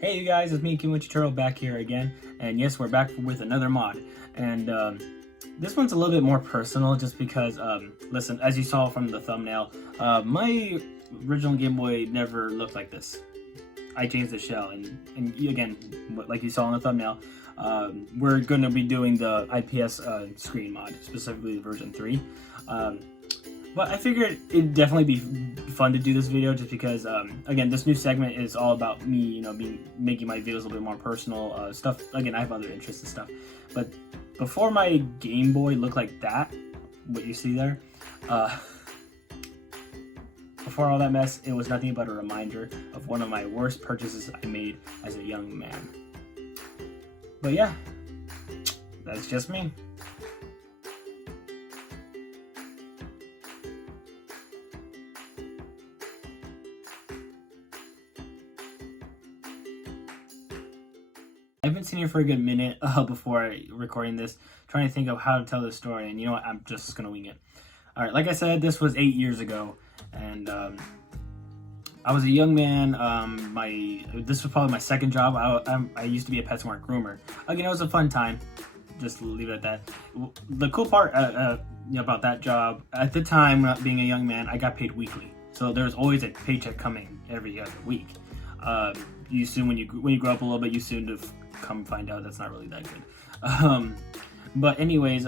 Hey you guys, it's me, Turtle, back here again, and yes, we're back with another mod, and this one's a little bit more personal, just because, listen, as you saw from the thumbnail, my original Game Boy never looked like this. I changed the shell, and again, like you saw in the thumbnail, we're going to be doing the IPS screen mod, specifically version 3. But I figured it'd definitely be fun to do this video, just because, again, this new segment is all about me, making my videos a little bit more personal stuff. Again, I have other interests and stuff, but before my Game Boy looked like that, what you see there, before all that mess, it was nothing but a reminder of one of my worst purchases I made as a young man. But yeah, that's just me. I've been sitting here for a good minute before recording this, trying to think of how to tell this story, and you know what, I'm just gonna wing it. Alright, like I said, this was 8 years ago, and I was a young man. This was probably my second job. I used to be a PetSmart groomer. Again, it was a fun time, just leave it at that. The cool part about that job, at the time, being a young man, I got paid weekly. So there was always a paycheck coming every other week. You soon, when you grow up a little bit, you soon to come find out that's not really that good. But anyways,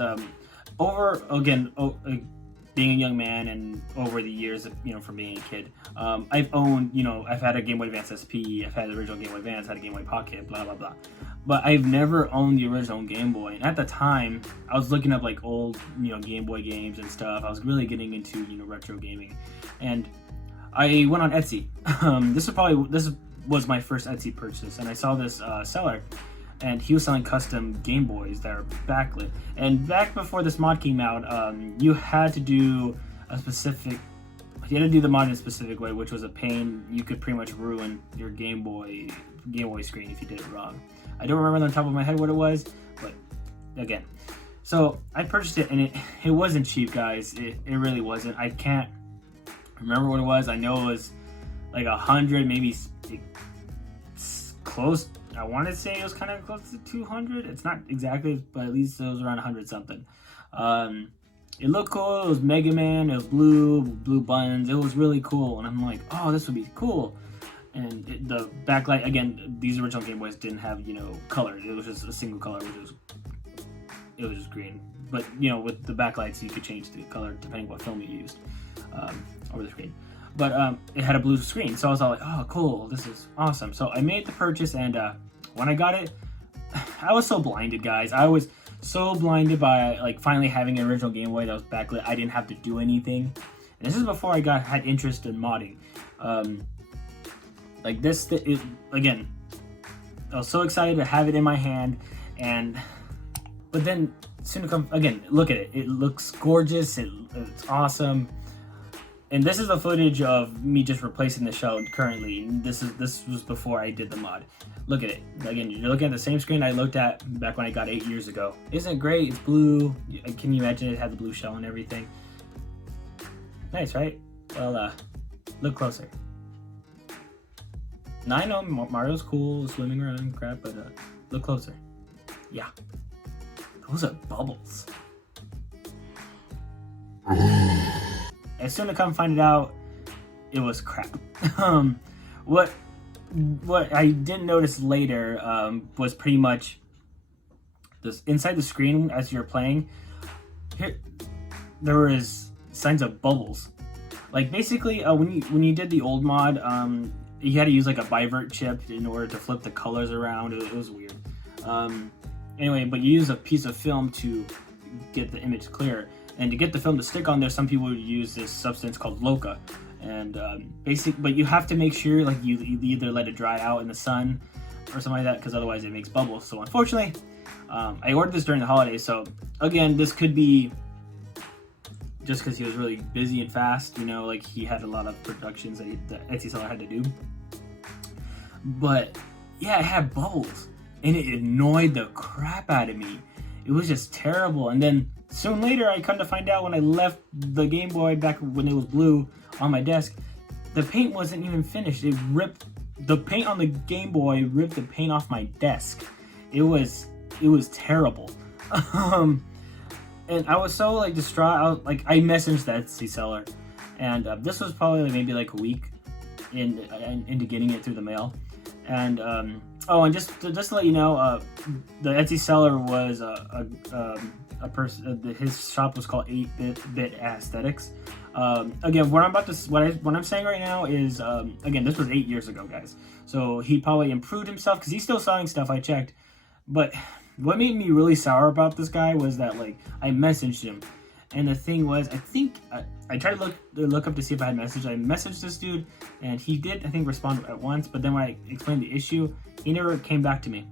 being a young man and over the years of, from being a kid, I've owned, I've had a Game Boy Advance SP, I've had the original Game Boy Advance, had a Game Boy Pocket, blah blah blah. But I've never owned the original Game Boy. And at the time, I was looking up like old, Game Boy games and stuff. I was really getting into, retro gaming, and I went on Etsy. This was my first Etsy purchase, and I saw this seller, and he was selling custom Game Boys that are backlit. And back before this mod came out, you had to do the mod in a specific way, which was a pain. You could pretty much ruin your Game Boy screen if you did it wrong. I don't remember on the top of my head what it was, but again, so I purchased it, and it wasn't cheap, guys. It really wasn't. I can't remember what it was. I know it was like 100, maybe close. I want to say it was kind of close to 200. It's not exactly, but at least it was around 100 something. It looked cool. It was Mega Man. It was blue buttons. It was really cool, and I'm like, oh, this would be cool. And the backlight, again, these original Game Boys didn't have color. It was just a single color, it was just green. But with the backlights, you could change the color depending what film you used over the screen. But it had a blue screen, so I was all like, oh cool, this is awesome. So I made the purchase, and when I got it, I was so blinded, guys. I was so blinded by like finally having an original Game Boy that was backlit. I didn't have to do anything. And this is before I had interest in modding. Like this, again, I was so excited to have it in my hand, but then soon to come, again, look at it. It looks gorgeous. It's awesome. And this is the footage of me just replacing the shell currently. This was before I did the mod. Look at it. Again, you're looking at the same screen I looked at back when I got 8 years ago. Isn't it great? It's blue. Can you imagine it had the blue shell and everything? Nice, right? Well, look closer. Now I know Mario's cool, swimming around and crap, but look closer. Yeah. Those are bubbles. As soon to come find it out, it was crap. What I didn't notice later was pretty much this inside the screen as you're playing. Here, there was signs of bubbles. Like basically, when you did the old mod, you had to use like a bivert chip in order to flip the colors around. It was weird. Anyway, but you use a piece of film to get the image clear. And to get the film to stick on there, some people would use this substance called loca. And but you have to make sure like you either let it dry out in the sun or something like that, because otherwise it makes bubbles. So unfortunately, I ordered this during the holidays. So again, this could be just because he was really busy and fast. Like he had a lot of productions that the Etsy seller had to do. But yeah, it had bubbles, and it annoyed the crap out of me. It was just terrible. And then soon later, I come to find out when I left the Game Boy back when it was blue on my desk, the paint wasn't even finished. It ripped the paint on the Game Boy ripped the paint off my desk. It was terrible. And I was so like distraught. I messaged the Etsy seller, and this was probably maybe like a week into getting it through the mail. And oh, and just to let you know, the Etsy seller was a person. His shop was called 8-Bit Aesthetics. Again, what I'm saying right now is again, this was 8 years ago, guys. So he probably improved himself because he's still selling stuff. I checked, but what made me really sour about this guy was that like I messaged him, and the thing was, I think I tried to look up to see if I had messaged. I messaged this dude, and he did, I think, respond at once. But then when I explained the issue, he never came back to me.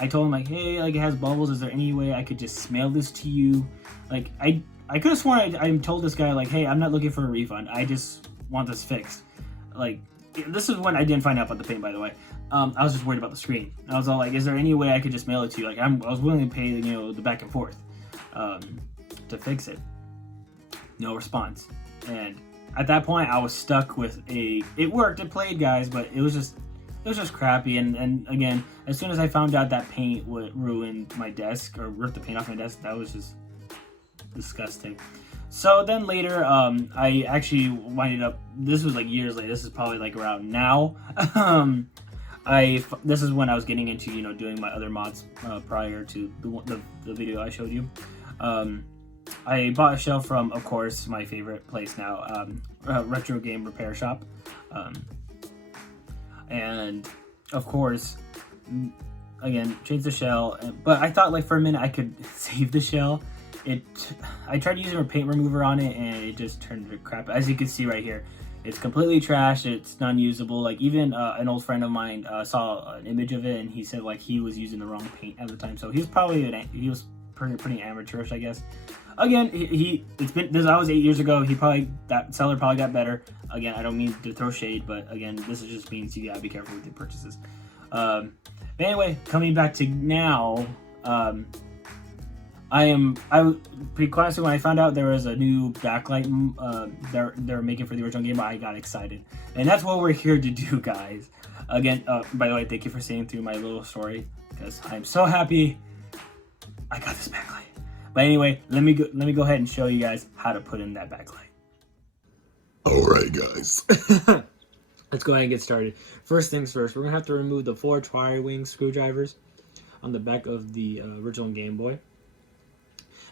I told him like, hey, like it has bubbles. Is there any way I could just mail this to you? Like I could have sworn I told this guy like, hey, I'm not looking for a refund. I just want this fixed. Like this is when I didn't find out about the paint, by the way. I was just worried about the screen. I was all like, is there any way I could just mail it to you? Like I was willing to pay the back and forth to fix it. No response. And at that point, I was stuck with it worked, it played, guys, but it was just crappy. And again, as soon as I found out that paint would ruin my desk or rip the paint off my desk, that was just disgusting. So then later, I actually winded up, this was like years later, this is probably like around now. This is when I was getting into, doing my other mods prior to the video I showed you. I bought a shell from, of course, my favorite place now, Retro Game Repair Shop. And, of course, again, changed the shell. But I thought, like, for a minute I could save the shell. I tried using a paint remover on it, and it just turned to crap. As you can see right here, it's completely trashed. It's non-usable. Like, even an old friend of mine saw an image of it, and he said, like, he was using the wrong paint at the time. So he was pretty amateurish, I guess. Again, that was 8 years ago. That seller probably got better. Again, I don't mean to throw shade, but again, this just means you gotta be careful with your purchases. But anyway, coming back to now, I was pretty classic when I found out there was a new backlight they're making for the original game. I got excited, and that's what we're here to do, guys. Again, by the way, thank you for seeing through my little story because I'm so happy I got this backlight. But anyway, let me go ahead and show you guys how to put in that backlight. All right, guys. Let's go ahead and get started. First things first, we're gonna have to remove the 4 tri-wing screwdrivers on the back of the original Game Boy.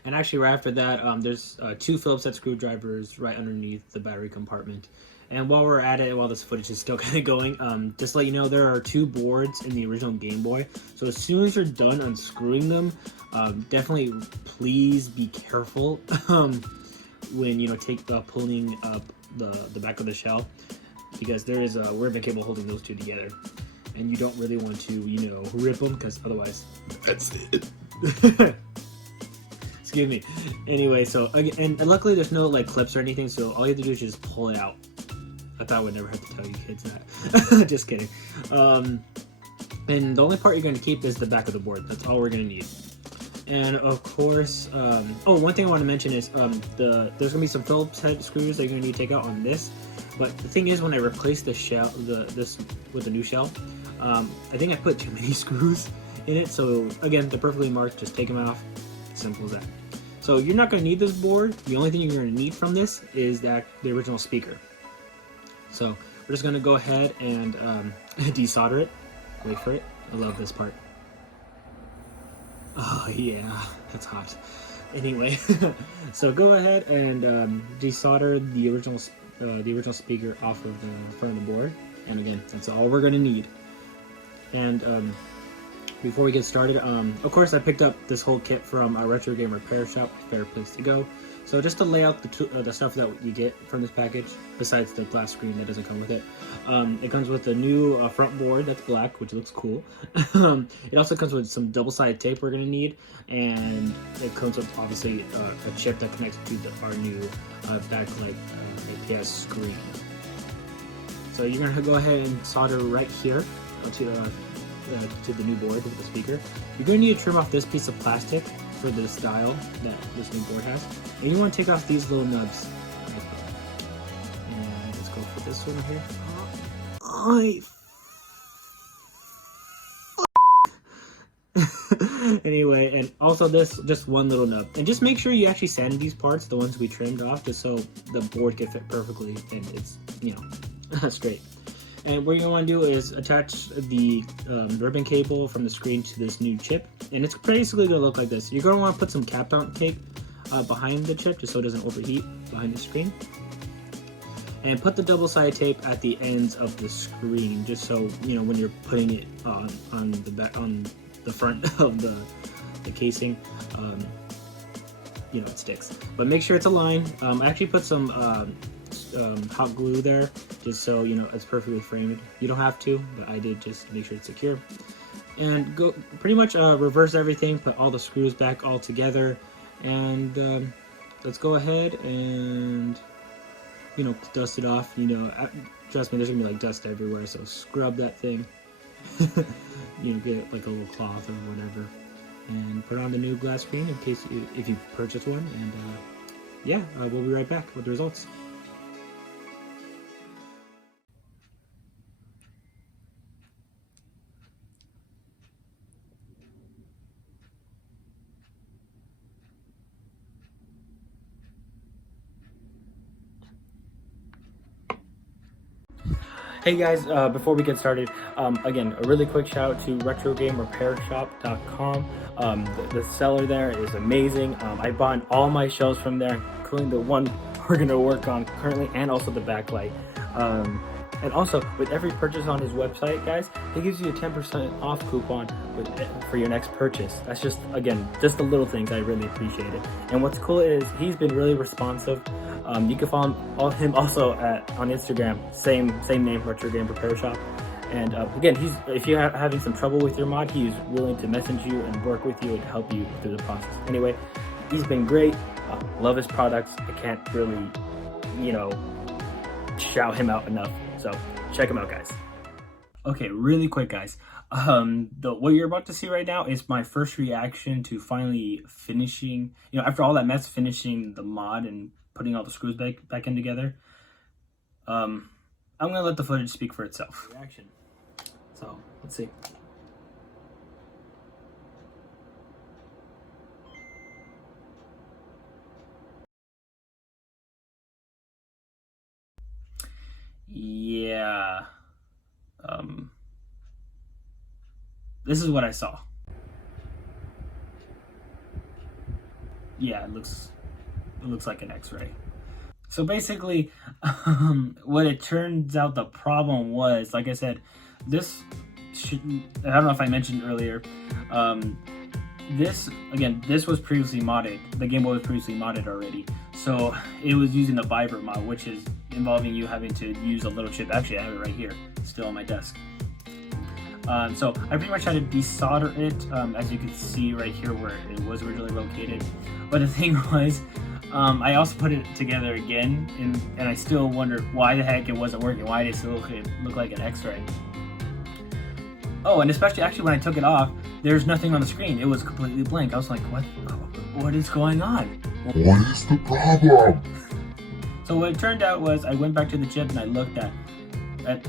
And actually, right after that, there's 2 Phillips head screwdrivers right underneath the battery compartment. And while we're at it, while this footage is still kind of going, just to let you know, there are 2 boards in the original Game Boy. So as soon as you're done unscrewing them, definitely please be careful when pulling up the back of the shell, because there is a ribbon cable holding those 2 together, and you don't really want to rip them, because otherwise That's it. excuse me. Anyway, so again, and luckily there's no like clips or anything, so all you have to do is just pull it out. I thought I would never have to tell you kids that. Just kidding. And the only part you're going to keep is the back of the board. That's all we're going to need. And of course, one thing I want to mention is there's going to be some Phillips head screws that you're going to need to take out on this. But the thing is, when I replace the shell, this with the new shell, I think I put too many screws in it. So again, they're perfectly marked. Just take them off. Simple as that. So you're not going to need this board. The only thing you're going to need from this is the original speaker. So we're just going to go ahead and desolder it. Wait for it. I love this part. Oh yeah, that's hot. Anyway, so go ahead and desolder the original speaker off of the front of the board. And again, that's all we're going to need. And before we get started, of course I picked up this whole kit from a Retro Game Repair Shop. Favorite place to go. So just to lay out the stuff that you get from this package, besides the glass screen that doesn't come with it, it comes with a new front board that's black, which looks cool. It also comes with some double-sided tape we're going to need, and it comes with obviously a chip that connects to our new backlight IPS screen. So you're going to go ahead and solder right here to the new board with the speaker. You're going to need to trim off this piece of plastic for this dial that this new board has, and you want to take off these little nubs right there. And let's go for this one here. Anyway, and also this, just one little nub. And just make sure you actually sand these parts, the ones we trimmed off, just so the board can fit perfectly and it's, you know, straight. And what you're gonna want to do is attach the ribbon cable from the screen to this new chip. And it's basically gonna look like this. You're gonna want to put some cap mount tape behind the chip just so it doesn't overheat behind the screen. And put the double-sided tape at the ends of the screen, just so you know when you're putting it on the back, on the front of the casing, you know, it sticks. But make sure it's aligned. I actually put some hot glue there, just so you know it's perfectly framed. You don't have to, but I did, just to make sure it's secure. And go pretty much reverse everything, put all the screws back all together, and let's go ahead and, you know, dust it off. You know, trust me, there's gonna be like dust everywhere, so scrub that thing. You know, get like a little cloth or whatever, and put on the new glass screen in case if you purchase one. And yeah, we'll be right back with the results. Hey guys, before we get started, again, a really quick shout out to RetroGameRepairShop.com. The seller there is amazing. I bought all my shelves from there, including the one we're going to work on currently, and also the backlight. And also, with every purchase on his website, guys, he gives you a 10% off coupon for your next purchase. That's just, again, just the little things I really appreciate it. And what's cool is he's been really responsive. You can follow him also on Instagram, same name, Retro Game Repair Shop. And again, if you're having some trouble with your mod, he's willing to message you and work with you and help you through the process. Anyway, he's been great. Love his products. I can't really, you know, shout him out enough. So check him out, guys. Okay, really quick, guys. What you're about to see right now is my first reaction to finally finishing, you know, after all that mess, finishing the mod and putting all the screws back in together. I'm gonna let the footage speak for itself. Reaction. So let's see. Yeah. This is what I saw. Yeah, it looks like an X-ray. So basically, what it turns out the problem was, like I said, this should, I don't know if I mentioned earlier, this was previously modded. The Game Boy was previously modded already. So it was using the Viber mod, which is involving you having to use a little chip. Actually, I have it right here, still on my desk. So I pretty much had to desolder it, as you can see right here where it was originally located. But the thing was, I also put it together again, and I still wondered why the heck it wasn't working. Why did it still look like an X-ray? Oh, and especially actually when I took it off, there's nothing on the screen. It was completely blank. I was like, what is going on? What is the problem? So what it turned out was I went back to the chip and I looked at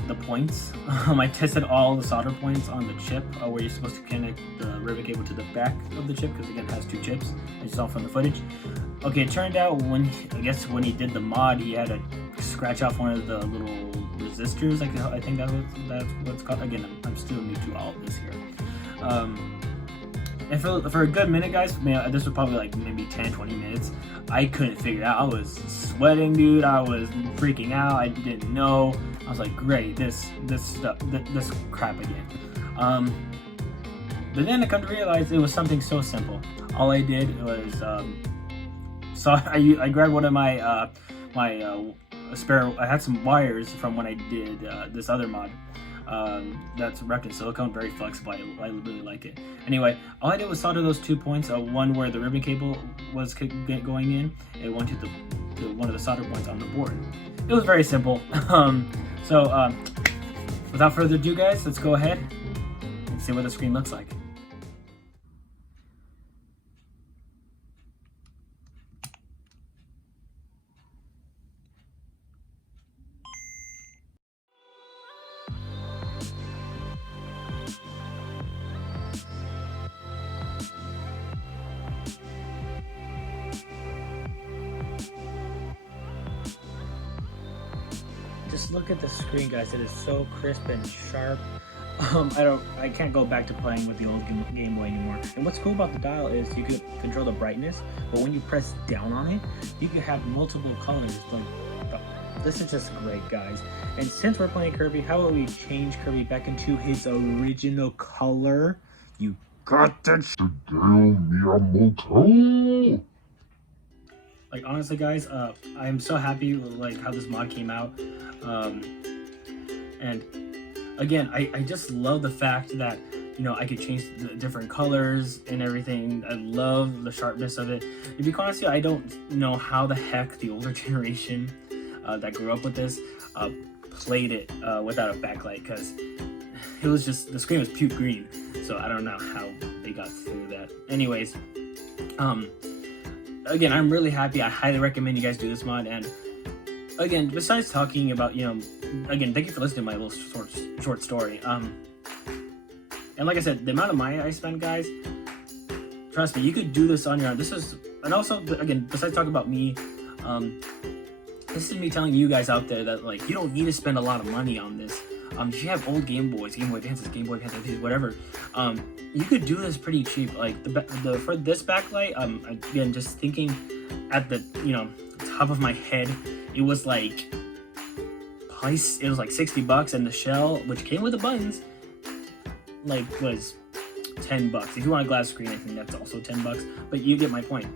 the points. I tested all the solder points on the chip where you're supposed to connect the ribbon cable to the back of the chip, because again it has two chips, as you saw from the footage. Okay, it turned out when he did the mod, he had to scratch off one of the little resistors. I think that's what's called. Again, I'm still new to all of this here. And for a good minute, guys, man, this was probably like maybe 10-20 minutes. I couldn't figure it out. I was sweating, dude. I was freaking out. I didn't know. I was like, great, this crap again. But then I come to realize it was something so simple. All I did was, so I grabbed one of my spare. I had some wires from when I did this other mod. That's wrapped in silicone, very flexible. I really like it. Anyway, all I did was solder those 2 points, one where the ribbon cable was going in, and one to one of the solder points on the board. It was very simple. So without further ado, guys, let's go ahead and see what the screen looks like. just look at the screen, guys. It is so crisp and sharp. I can't go back to playing with the old Game Boy anymore. And what's cool about the dial is you could control the brightness, but when you press down on it, you can have multiple colors. Like, this is just great, guys. And since we're playing Kirby, how about we change Kirby back into his original color? You got that Miyamoto. Like, honestly, guys, I'm so happy with like how this mod came out. And again, I just love the fact that, you know, I could change the different colors and everything. I love the sharpness of it. To be honest with you, I don't know how the heck the older generation that grew up with this played it without a backlight, because it was just, the screen was puke green. So I don't know how they got through that. Anyways, again, I'm really happy. I highly recommend you guys do this mod. And again, besides talking about, you know, again, thank you for listening to my little short story. And like I said, the amount of money I spent, guys, trust me, you could do this on your own. This is, and also, again, besides talking about me, this is me telling you guys out there that, like, you don't need to spend a lot of money on this. If you have old Game Boys, Game Boy Advances, Game Boy Advances, whatever, you could do this pretty cheap. Like for this backlight, again, just thinking at the, you know, top of my head, it was like $60, and the shell, which came with the buttons, like was $10. If you want a glass screen, I think that's also $10. But you get my point.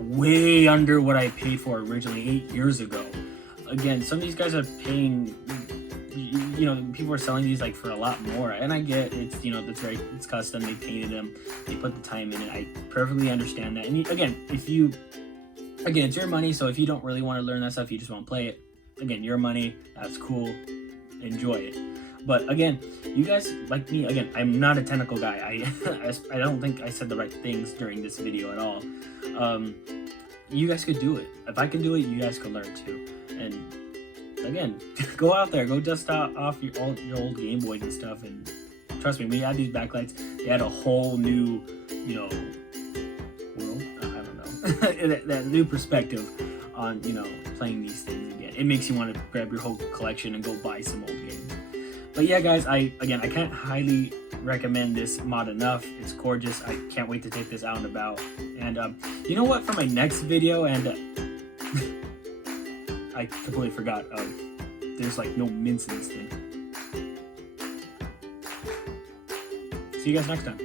Way under what I paid for originally 8 years ago. Again, some of these guys are paying, you know, people are selling these like for a lot more, and I get it's, you know, it's custom, they painted them, they put the time in it. I perfectly understand that. And again, it's your money, so if you don't really want to learn that stuff, you just want to play it, again, your money, that's cool, enjoy it. But again, you guys like me, again, I'm not a technical guy. I don't think I said the right things during this video at all. You guys could do it. If I can do it, you guys can learn too. And again, go out there, go dust off your old Game Boys and stuff, and trust me, when you add these backlights, they add a whole new, you know, world. I don't know, that new perspective on, you know, playing these things again. It makes you want to grab your whole collection and go buy some old games. But yeah, guys, I can't highly recommend this mod enough. It's gorgeous. I can't wait to take this out and about. And you know what? For my next video, and I completely forgot. There's like no mints in this thing. See you guys next time.